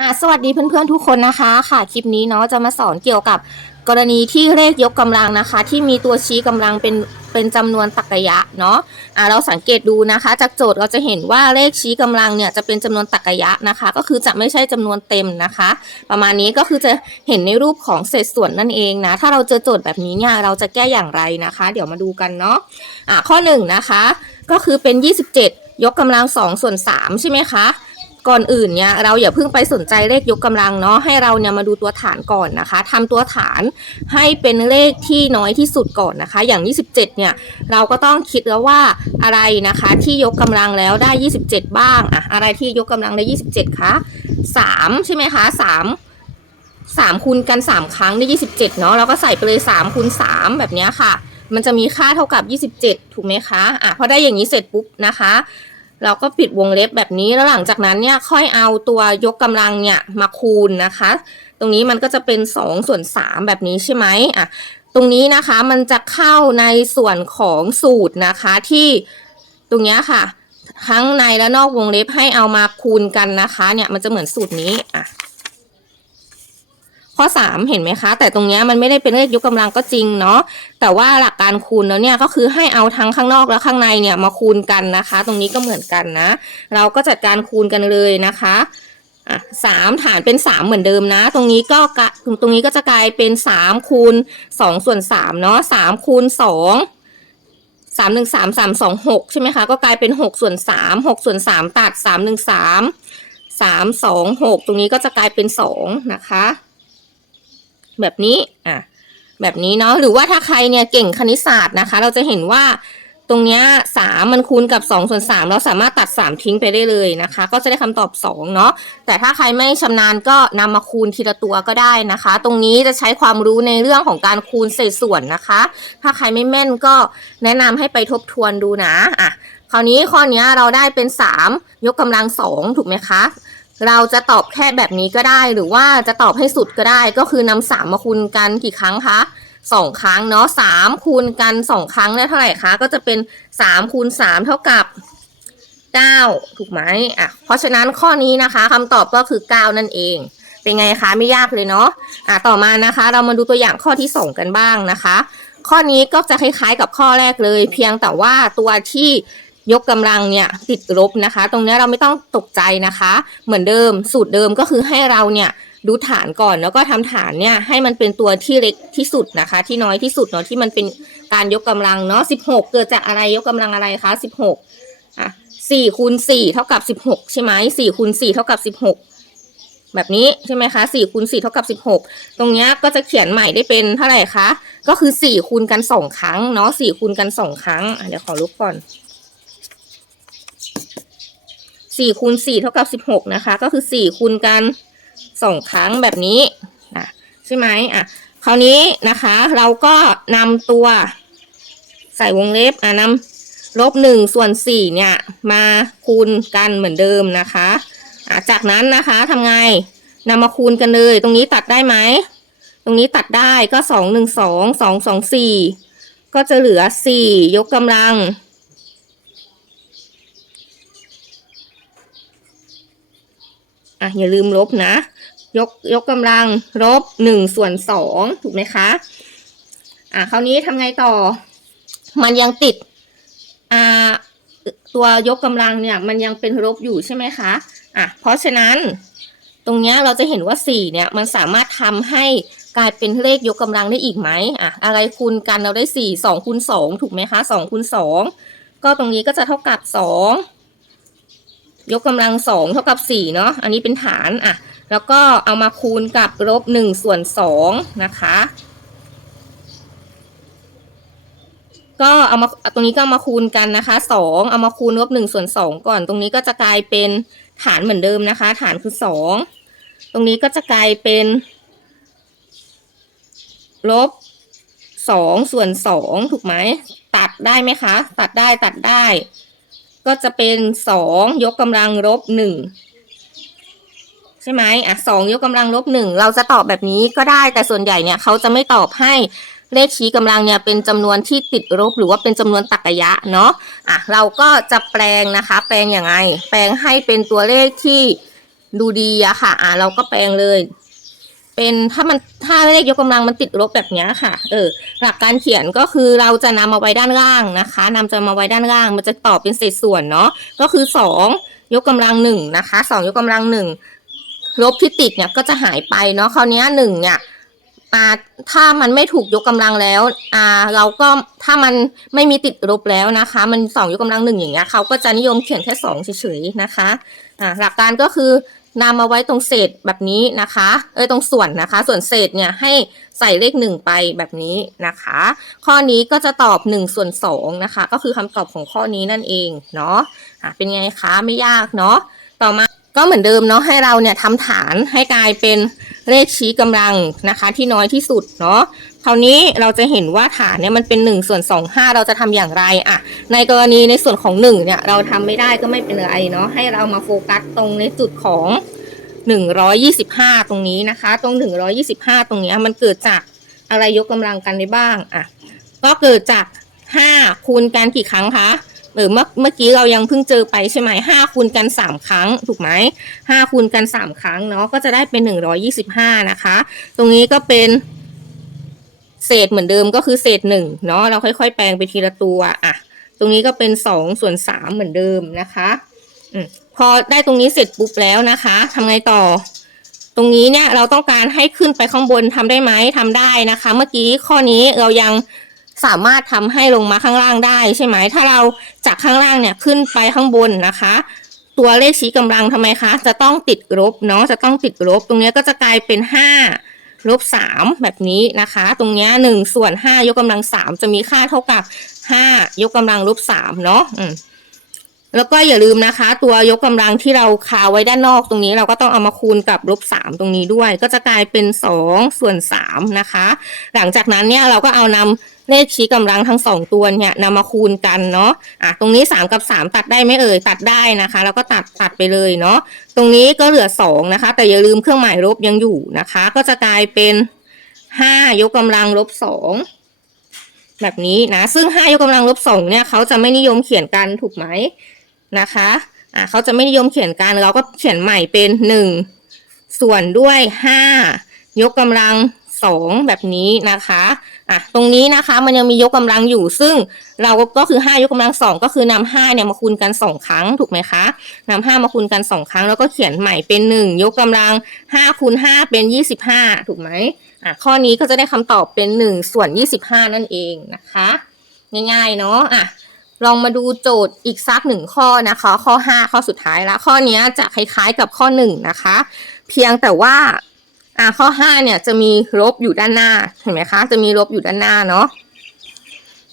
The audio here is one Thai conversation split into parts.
อะสวัสดีเพื่อนๆทุกคนนะคะ ค่ะคลิปนี้เนาะจะมาสอนเกี่ยวกับกรณีที่เลขยกกำลังนะคะ ที่มีตัวชี้กำลังเป็นเป็นจำนวนตรรกะยะเนาะอะเราสังเกตดูนะคะ จากโจทย์เราจะเห็นว่าเลขชี้กำลังเนี่ยจะเป็นจำนวนตรรกะยะนะคะ ก็คือจะไม่ใช่จำนวนเต็มนะคะ ประมาณนี้ก็คือจะเห็นในรูปของเศษส่วนนั่นเองนะถ้าเราเจอโจทย์แบบนี้เนี่ยเราจะแก้อย่างไรนะคะ เดี๋ยวมาดูกันเนาะอะข้อหนึ่งนะคะ ก็คือเป็น 27 ยกกำลัง2ส่วน3ใช่ไหมคะ ก่อนอื่นเนี่ยเราอย่าเพิ่งไปสนใจเลขยกกำลังเนาะให้เราเนี่ยมาดูตัวฐานก่อนนะคะทำตัวฐานให้เป็นเลขที่น้อยที่สุดก่อนนะคะ อย่าง 27 เนี่ยเราก็ต้องคิดแล้วว่าอะไรนะคะที่ยกกำลังแล้วได้ 27 บ้างอะอะไรที่ยกกำลังได้ 27คะ3 ใช่ไหมคะ 3 3คูณกัน 3 ครั้งได้ 27 เนาะเราก็ใส่ไปเลย3คูณ3แบบนี้ค่ะ มันจะมีค่าเท่ากับ 27 ถูกไหมคะอะพอได้อย่างนี้เสร็จปุ๊บนะคะ เราก็ปิดวงเล็บแบบนี้แล้วหลังจากนั้นเนี่ยค่อยเอาตัวยกกำลังเนี่ยมาคูณนะคะ ตรงนี้มันก็จะเป็น2ส่วน3แบบนี้ใช่ไหมอะตรงนี้นะคะมันจะเข้าในส่วนของสูตรนะคะที่ตรงนี้ค่ะ ทั้งในและนอกวงเล็บให้เอามาคูณกันนะคะ เนี่ยมันจะเหมือนสูตรนี้อะ ข้อ 3 เห็นไหมคะ แต่ตรงนี้มันไม่ได้เป็นเลขยกกำลังก็จริงเนาะแต่ว่าหลักการคูณแล้วเนี่ยก็คือให้เอาทั้งข้างนอกและข้างในเนี่ยมาคูณกันนะคะ ตรงนี้ก็เหมือนกันนะ เราก็จัดการคูณกันเลยนะคะอะสามฐานเป็นสามเหมือนเดิมนะ ตรงนี้ก็กะตรงนี้ก็จะกลายเป็นสามคูณสองส่วนสามเนาะสามคูณสองสามหนึ่งสามสามสองหกใช่ไหมคะ ก็กลายเป็นหกส่วนสามหกส่วนสามตัดสามหนึ่งสามสามสองหกตรงนี้ก็จะกลายเป็นสองนะคะ แบบนี้อะแบบนี้เนาะหรือว่าถ้าใครเนี่ยเก่งคณิตศาสตร์นะคะ เราจะเห็นว่าตรงเนี้ยสามมันคูณกับ2ส่วน3เราสามารถตัด 3 ทิ้งไปได้เลยนะคะ ก็จะได้คำตอบ 2 เนาะแต่ถ้าใครไม่ชำนาญก็นำมาคูณทีละตัวก็ได้นะคะ ตรงนี้จะใช้ความรู้ในเรื่องของการคูณเศษส่วนนะคะ ถ้าใครไม่แม่นก็แนะนำให้ไปทบทวนดูนะอะคราวนี้ข้อนี้เราได้เป็น 3 ยกกำลัง 2 ถูกไหมคะ เราจะตอบแค่แบบนี้ก็ได้ หรือว่าจะตอบให้สุดก็ได้ ก็คือนำสามมาคูณกันกี่ครั้งคะสองครั้งเนาะสามคูณกันสองครั้งได้เท่าไหร่คะ ก็จะเป็นสามคูณสามเท่ากับเก้าถูกไหมอะ เพราะฉะนั้นข้อนี้นะคะคำตอบก็คือเก้านั่นเอง เป็นไงคะไม่ยากเลยเนาะอะต่อมานะคะ เรามาดูตัวอย่างข้อที่สองกันบ้างนะคะ ข้อนี้ก็จะคล้ายๆกับข้อแรกเลย เพียงแต่ว่าตัวที่ ยกกำลังเนี่ยติดลบนะคะ ตรงนี้เราไม่ต้องตกใจนะคะ เหมือนเดิมสูตรเดิมก็คือให้เราเนี่ยดูฐานก่อนแล้วก็ทำฐานเนี่ยให้มันเป็นตัวที่เล็กที่สุดนะคะ ที่น้อยที่สุดเนาะที่มันเป็นการยกกำลังเนาะ16เกิดจากอะไรยกกำลังอะไรคะ16อะ4คูณ4เท่ากับ16ใช่ไหม4คูณ4เท่ากับ16แบบนี้ใช่ไหมคะ4คูณ4เท่ากับ16ตรงนี้ก็จะเขียนใหม่ได้เป็นเท่าไหร่คะ ก็คือ4คูณกัน2ครั้งเนาะ4คูณกัน2ครั้งเดี๋ยวขอลบก่อน สี่คูณสี่เท่ากับสิบหกนะคะ ก็คือสี่คูณกันสองครั้งแบบนี้นะใช่ไหมอะคราวนี้นะคะเราก็นำตัว ใส่วงเล็บอะนำลบหนึ่งส่วนสี่เนี่ยมาคูณกันเหมือนเดิมนะคะอะจากนั้นนะคะทำไงนำมาคูณกันเลย ตรงนี้ตัดได้ไหมตรงนี้ตัดได้ก็สองหนึ่งสองสองสองสี่ก็จะเหลือสี่ยกกำลัง อะอย่าลืมลบนะ ยกยกกำลังลบหนึ่งส่วนสองถูกไหมคะ อะคราวนี้ทำไงต่อ มันยังติดอ่าตัวยกกำลังเนี่ยมันยังเป็นลบอยู่ใช่ไหมคะ อะ เพราะฉะนั้น ตรงเนี้ยเราจะเห็นว่าสี่เนี่ย มันสามารถทำให้กลายเป็นเลขยกกำลังได้อีกไหมอะ อะไรคูณกันเราได้สี่สองคูณสองถูกไหมคะสองคูณสองก็ตรงนี้ก็จะเท่ากับสอง ยกกำลังสองเท่ากับสี่เนาะอันนี้เป็นฐานอะ แล้วก็เอามาคูณกับลบหนึ่งส่วนสองนะคะ ก็เอามาตรงนี้ก็มาคูณกันนะคะสองเอามาคูณลบหนึ่งส่วนสองก่อน ตรงนี้ก็จะกลายเป็นฐานเหมือนเดิมนะคะ ฐานคือสองตรงนี้ก็จะกลายเป็นลบสองส่วนสองถูกไหมตัดได้ไหมคะ ตัดได้ตัดได้ ก็จะเป็นสองยกกำลังลบหนึ่งใช่ไหมอะสองยกกำลังลบหนึ่งเราจะตอบแบบนี้ก็ได้แต่ส่วนใหญ่เนี่ยเขาจะไม่ตอบให้เลขชี้กำลังเนี่ยเป็นจำนวนที่ติดลบหรือว่าเป็นจำนวนตรรกะยะเนาะอะเราก็จะแปลงนะคะ แปลงอย่างไง แปลงให้เป็นตัวเลขที่ดูดีอะค่ะอะเราก็แปลงเลย เป็นถ้ามันถ้าเลขยกกำลังมันติดลบแบบนี้ค่ะ เออ หลักการเขียนก็คือเราจะนำมาไว้ด้านล่างนะคะนำจะมาไว้ด้านล่าง มันจะตอบเป็นเศษส่วนเนาะก็คือสองยกกำลังหนึ่งนะคะสองยกกำลังหนึ่งลบที่ติดเนี่ยก็จะหายไปเนาะคราวนี้หนึ่งเนี่ยอาถ้ามันไม่ถูกยกกำลังแล้วอ่าเราก็ถ้ามันไม่มีติดลบแล้วนะคะ มันสองยกกำลังหนึ่งอย่างเงี้ยเขาก็จะนิยมเขียนแค่สองเฉยๆนะคะอ่าหลักการก็คือ นำมาไว้ตรงเศษแบบนี้นะคะ เอ้ยตรงส่วนนะคะ ส่วนเศษเนี่ยให้ใส่เลขหนึ่งไปแบบนี้นะคะ ข้อนี้ก็จะตอบ1ส่วน2นะคะ ก็คือคำตอบของข้อนี้นั่นเองเนาะะเป็นไงคะไม่ยากเนาะต่อมาก็เหมือนเดิมเนาะให้เราเนี่ยทำฐานให้กลายเป็นเลขชี้กำลังนะคะ ที่น้อยที่สุดเนาะ คราวนี้เราจะเห็นว่าฐานเนี่ยมันเป็น1ส่วน2 5 เราจะทำอย่างไรอะในกรณีในส่วนของ1เนี่ยเราทำไม่ได้ก็ไม่เป็นไรเนาะให้เรามาโฟกัสตรงในจุดของ 125 ตรงนี้นะคะ ตรง 125 ตรงนี้มันเกิดจากอะไรยกกำลังกันได้บ้างอะก็เกิดจาก 5 คูณกันกี่ครั้งคะเออเมื่อเมื่อกี้เรายังเพิ่งเจอไปใช่ไหม5คูณกัน3ครั้ง ถูกไหม5คูณกัน3ครั้งเนาะก็จะได้เป็น125นะคะ ตรงนี้ก็เป็น เศษเหมือนเดิมก็คือเศษ1เนาะเราค่อยๆ แปลงไปทีละตัวอะ ตรงนี้ก็เป็น2ส่วน3เหมือนเดิมนะคะอพอได้ตรงนี้เสร็จปุ๊บแล้วนะคะทำไงต่อ ตรงนี้เนี่ยเราต้องการให้ขึ้นไปข้างบนทำได้ไหมทำได้นะคะ เมื่อกี้ข้อนี้เรายังสามารถทำให้ลงมาข้างล่างได้ใช่ไหมถ้าเราจากข้างล่างเนี่ยขึ้นไปข้างบนนะคะ ตัวเลขชี้กำลังทำไมคะ จะต้องติดลบเนาะจะต้องติดลบ ตรงนี้ก็จะกลายเป็นห้า ลบสามแบบนี้นะคะ ตรงเนี้ยหนึ่งส่วนห้ายกกำลังสามจะมีค่าเท่ากับห้ายกกำลังลบสามเนาะ แล้วก็อย่าลืมนะคะ ตัวยกกำลังที่เราคาไว้ด้านนอกตรงนี้ เราก็ต้องเอามาคูณกับลบสามตรงนี้ด้วย ก็จะกลายเป็นสองส่วนสามนะคะ หลังจากนั้นเนี่ยเราก็เอานำเลขชี้กำลังทั้งสองตัวเนี่ยนำมาคูณกันเนาะอะตรงนี้สามกับสามตัดได้ไหมเอ่ยตัดได้นะคะ แล้วก็ตัดตัดไปเลยเนาะตรงนี้ก็เหลือสองนะคะ แต่อย่าลืมเครื่องหมายลบยังอยู่นะคะ ก็จะกลายเป็นห้ายกกำลังลบสองแบบนี้นะ ซึ่งห้ายกกำลังลบสองเนี่ยเขาจะไม่นิยมเขียนกันถูกไหม นะคะอ่าเขาจะไม่นิยมเขียนกันเราก็เขียนใหม่เป็นหนึ่งส่วนด้วยห้ายกกำลังสองแบบนี้นะคะอะตรงนี้นะคะมันยังมียกกำลังอยู่ ซึ่งเราก็คือห้ายกกำลังสองก็คือนำห้าเนี่ยมาคูณกันสองครั้งถูกไหมคะนำห้ามาคูณกันสองครั้ง แล้วก็เขียนใหม่เป็นหนึ่งยกกำลังห้าคูณห้าเป็นยี่สิบห้าถูกไหมอะข้อนี้ก็จะได้คำตอบเป็นหนึ่งส่วนยี่สิบห้านั่นเองนะคะ ง่ายๆเนาะอะ ลองมาดูโจทย์อีกสักหนึ่งข้อนะคะ ข้อ 5 ข้อสุดท้ายแล้วข้อนี้จะคล้ายๆกับข้อ 1 นะคะ เพียงแต่ว่าอ่าข้อ 5 เนี่ยจะมีลบอยู่ด้านหน้าเห็นไหมคะจะมีลบอยู่ด้านหน้าเนาะ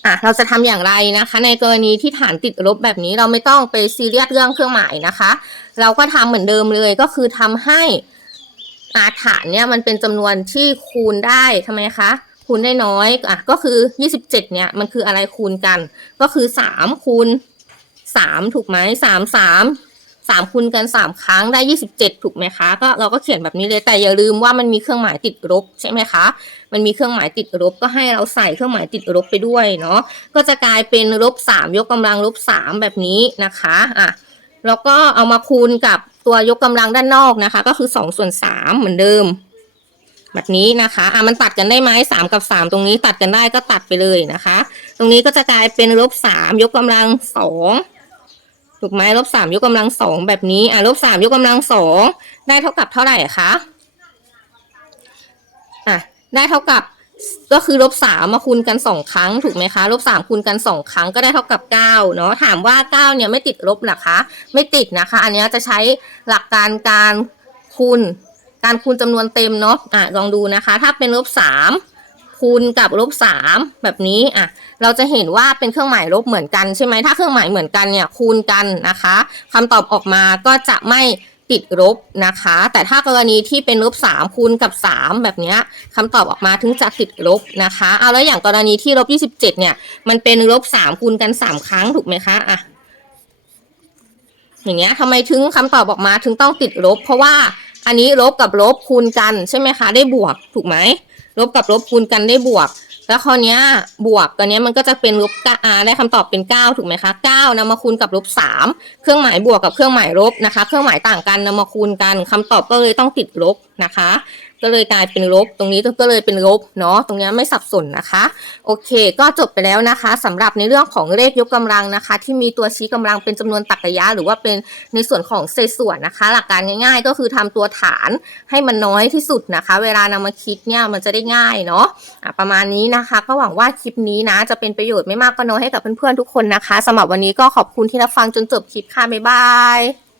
อะเราจะทำอย่างไรนะคะ ในกรณีที่ฐานติดลบแบบนี้เราไม่ต้องไปซีเรียสเรื่องเครื่องหมายนะคะ เราก็ทำเหมือนเดิมเลยก็คือทำให้อาฐานเนี่ยมันเป็นจำนวนที่คูณได้ทำไมคะ คูณได้น้อยอะก็คือ27เจ็ดเนี่ยมันคืออะไรคูณกัน ก็คือ3คูณ3ถูกไหม3 3 3คูณกัน3ครั้งได้27ถูกไหมคะ ก็เราก็เขียนแบบนี้เลยแต่อย่าลืมว่ามันมีเครื่องหมายติดลบใช่ไหมคะ มันมีเครื่องหมายติดลบก็ให้เราใส่เครื่องหมายติดลบไปด้วยเนาะก็จะกลายเป็นลบ3ยกกำลังลบ3แบบนี้นะคะอะแล้วก็เอามาคูณกับตัวยกกำลังด้านนอกนะคะ ก็คือ2ส่วน3เหมือนเดิม แบบนี้นะคะอะมันตัดกันได้ไหมสามกับสามตรงนี้ตัดกันได้ก็ตัดไปเลยนะคะ ตรงนี้ก็จะกลายเป็นลบสามยกกำลังสองถูกไหมลบสามยกกำลังสองแบบนี้อะลบสามยกกำลังสองได้เท่ากับเท่าไหร่คะอะได้เท่ากับก็คือลบสามมาคูณกันสองครั้งถูกไหมคะลบสามคูณกันสองครั้งก็ได้เท่ากับเก้าเนาะถามว่าเก้าเนี่ยไม่ติดลบหรอคะ ไม่ติดนะคะ อันเนี้ยจะใช้หลักการการคูณ การคูณจำนวนเต็มเนาะอะลองดูนะคะ ถ้าเป็นลบสามคูณกับลบสามแบบนี้อะเราจะเห็นว่าเป็นเครื่องหมายลบเหมือนกันใช่ไหมถ้าเครื่องหมายเหมือนกันเนี่ยคูณกันนะคะคำตอบออกมาก็จะไม่ติดลบนะคะ แต่ถ้ากรณีที่เป็นลบสามคูณกับสามแบบนี้คำตอบออกมาถึงจะติดลบนะคะเอาแล้วอย่างกรณีที่ลบยี่สิบเจ็ดเนี่ยมันเป็นลบสามคูณกันสามครั้งถูกไหมคะอะอย่างเงี้ยทำไมถึงคำตอบออกมาถึงต้องติดลบ เพราะว่า อันนี้ลบกับลบคูณกันใช่ไหมคะ ได้บวกถูกไหมลบกับลบคูณกันได้บวก แล้วคราวเนี้ยบวกตัวเนี้ยมันก็จะเป็นลบอาได้คำตอบเป็น 9 ถูกไหมคะ9นำมาคูณกับลบ3เครื่องหมายบวกกับเครื่องหมายลบนะคะ เครื่องหมายต่างกันนำมาคูณกันคำตอบก็เลยต้องติดลบนะคะ ก็เลยกลายเป็นลบ ตรงนี้ก็เลยเป็นลบเนาะตรงนี้ไม่สับสนนะคะ โอเค ก็จบไปแล้วนะคะสำหรับในเรื่องของเลขยกกำลังนะคะ ที่มีตัวชี้กำลังเป็นจำนวนตรรกะยะ หรือว่าเป็นในส่วนของเศษส่วนนะคะ หลักการง่าย ๆ ก็คือทำตัวฐานให้มันน้อยที่สุดนะคะ เวลานำมาคิดเนี่ยมันจะได้ง่ายเนาะะประมาณนี้นะคะ ก็หวังว่าคลิปนี้นะ จะเป็นประโยชน์ไม่มากก็น้อยให้กับเพื่อนๆทุกคนนะคะสำหรับวันนี้ก็ขอบคุณที่รับฟังจนจบคลิปค่ะบ๊ายบาย